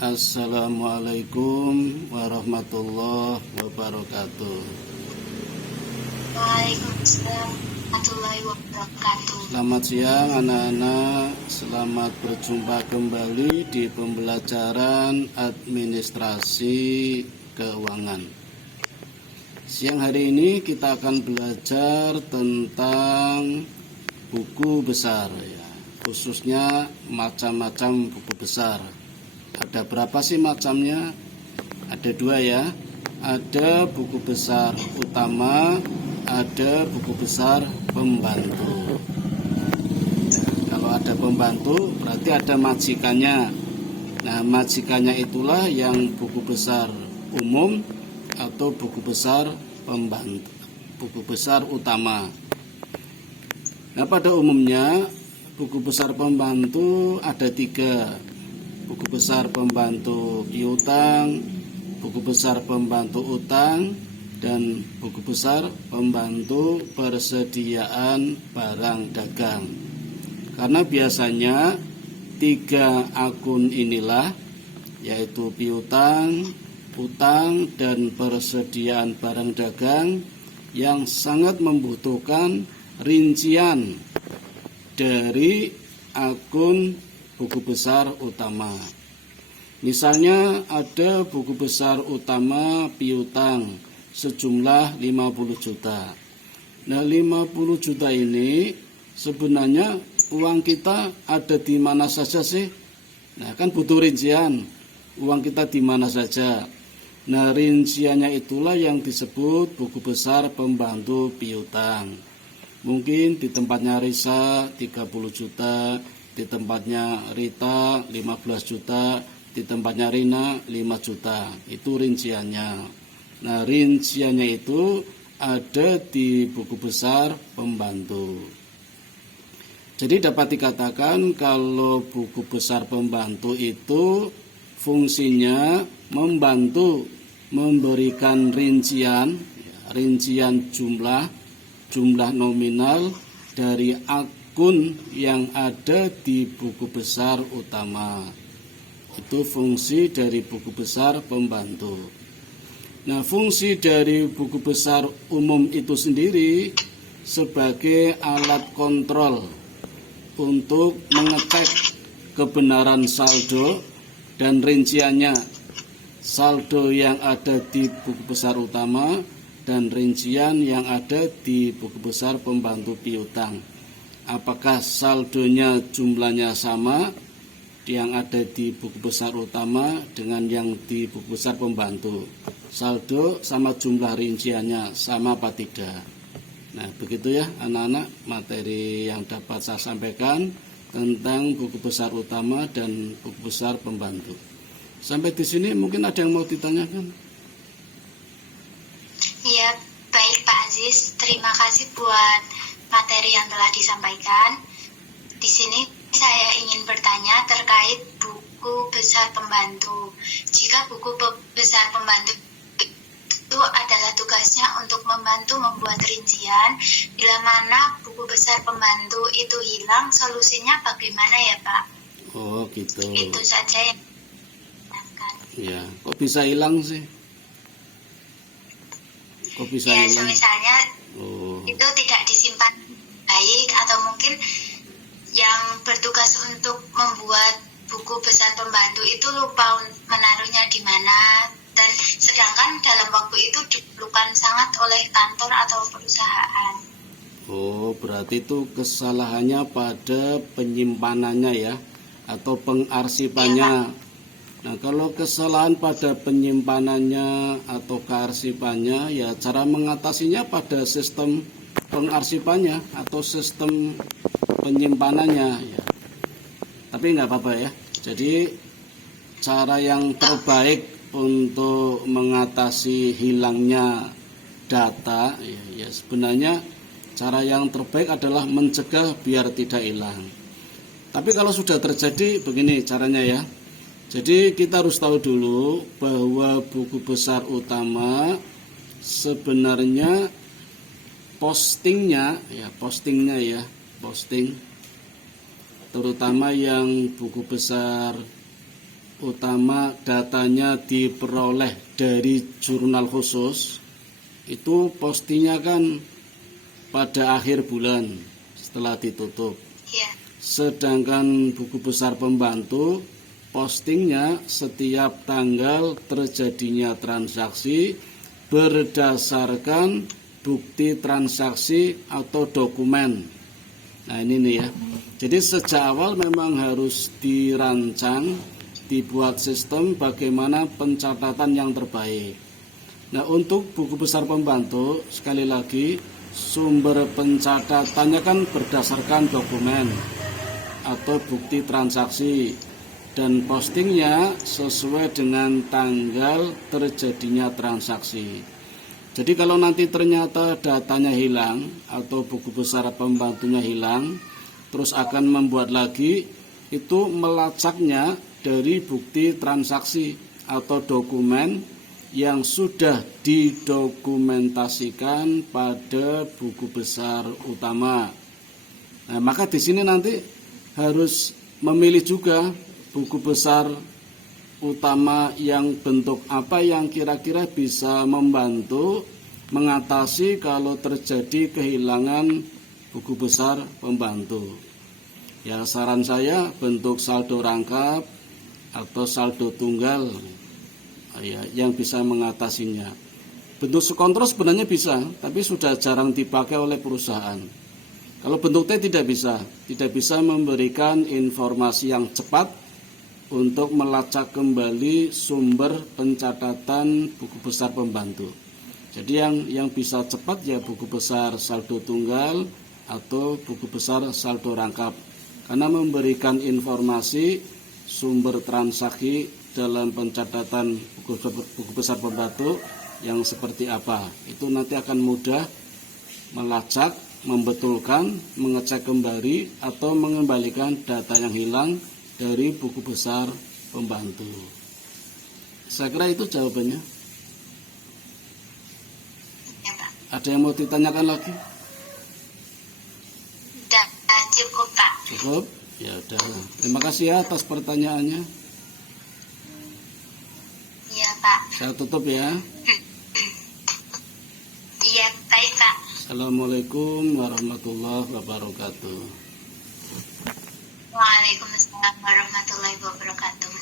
Assalamualaikum warahmatullahi wabarakatuh. Waalaikumsalam warahmatullahi wabarakatuh. Selamat siang anak-anak. Selamat berjumpa kembali di pembelajaran administrasi keuangan. Siang hari ini kita akan belajar tentang buku besar ya, khususnya macam-macam buku besar. Ada berapa sih macamnya? Ada dua ya. Ada buku besar utama, ada buku besar pembantu. Kalau ada pembantu berarti ada majikannya. Nah, majikannya itulah yang buku besar umum atau buku besar pembantu, buku besar utama. Nah, pada umumnya buku besar pembantu ada tiga. Buku besar pembantu piutang, buku besar pembantu utang, dan buku besar pembantu persediaan barang dagang. Karena biasanya tiga akun inilah, yaitu piutang, utang, dan persediaan barang dagang, yang sangat membutuhkan rincian dari akun buku besar utama. Misalnya ada buku besar utama piutang sejumlah 50 juta. Nah, 50 juta ini sebenarnya uang kita ada di mana saja sih? Nah, kan butuh rincian. Uang kita di mana saja. Nah, rinciannya itulah yang disebut buku besar pembantu piutang. Mungkin di tempatnya Risa 30 juta, di tempatnya Rita 15 juta, di tempatnya Rina 5 juta. Itu rinciannya. Nah, rinciannya itu ada di buku besar pembantu. Jadi dapat dikatakan kalau buku besar pembantu itu fungsinya membantu memberikan rincian jumlah nominal dari akun yang ada di buku besar utama. Itu fungsi dari buku besar pembantu. Nah, fungsi dari buku besar umum itu sendiri sebagai alat kontrol untuk mengecek kebenaran saldo dan rinciannya. Saldo yang ada di buku besar utama dan rincian yang ada di buku besar pembantu piutang. Apakah saldonya jumlahnya sama yang ada di buku besar utama dengan yang di buku besar pembantu? Saldo sama jumlah rinciannya sama apa tidak? Nah, begitu ya anak-anak materi yang dapat saya sampaikan tentang buku besar utama dan buku besar pembantu. Sampai di sini mungkin ada yang mau ditanyakan? Iya, baik Pak Aziz. Terima kasih buat materi yang telah disampaikan. Di sini saya ingin bertanya terkait buku besar pembantu. Jika buku besar pembantu itu adalah tugasnya untuk membantu membuat rincian, bila mana buku besar pembantu itu hilang, solusinya bagaimana ya Pak? Oh gitu. Itu saja yang ya, kok bisa hilang sih? Kok bisa ya, hilang? misalnya itu tidak disimpan baik, atau mungkin yang bertugas untuk membuat buku besar pembantu itu lupa menaruhnya di mana, dan sedangkan dalam waktu itu diperlukan sangat oleh kantor atau perusahaan. Oh, berarti itu kesalahannya pada penyimpanannya ya, atau pengarsipannya. Ya, nah, kalau kesalahan pada penyimpanannya atau kearsipannya, ya cara mengatasinya pada sistem pengarsipannya atau sistem penyimpanannya ya. Tapi nggak apa-apa ya. Jadi cara yang terbaik untuk mengatasi hilangnya data ya sebenarnya cara yang terbaik adalah mencegah biar tidak hilang. Tapi kalau sudah terjadi begini caranya ya. Jadi kita harus tahu dulu bahwa buku besar utama sebenarnya posting terutama yang buku besar utama datanya diperoleh dari jurnal khusus, itu postingnya kan pada akhir bulan setelah ditutup. Iya. Sedangkan buku besar pembantu postingnya setiap tanggal terjadinya transaksi berdasarkan bukti transaksi atau dokumen. Nah ini nih ya. Jadi sejak awal memang harus dirancang, dibuat sistem bagaimana pencatatan yang terbaik. Nah untuk buku besar pembantu, sekali lagi sumber pencatatannya kan berdasarkan dokumen atau bukti transaksi, dan postingnya sesuai dengan tanggal terjadinya transaksi. Jadi kalau nanti ternyata datanya hilang atau buku besar pembantunya hilang, terus akan membuat lagi, itu melacaknya dari bukti transaksi atau dokumen yang sudah didokumentasikan pada buku besar utama. Nah, maka di sini nanti harus memilih juga buku besar utama yang bentuk apa yang kira-kira bisa membantu mengatasi kalau terjadi kehilangan buku besar pembantu. Ya, saran saya bentuk saldo rangkap atau saldo tunggal ya, yang bisa mengatasinya. Bentuk sekontrol sebenarnya bisa, tapi sudah jarang dipakai oleh perusahaan. Kalau bentuk T tidak bisa memberikan informasi yang cepat untuk melacak kembali sumber pencatatan buku besar pembantu. Jadi yang bisa cepat ya buku besar saldo tunggal atau buku besar saldo rangkap, karena memberikan informasi sumber transaksi dalam pencatatan buku besar pembantu yang seperti apa. Itu nanti akan mudah melacak, membetulkan, mengecek kembali atau mengembalikan data yang hilang dari buku besar pembantu. Saya kira itu jawabannya. Ya, Pak. Ada yang mau ditanyakan lagi? Udah cukup, Pak. Cukup? Ya udah. Terima kasih ya atas pertanyaannya. Iya, Pak. Saya tutup ya. Iya, baik, Pak. Assalamualaikum warahmatullahi wabarakatuh. Waalaikumsalam warahmatullahi wabarakatuh.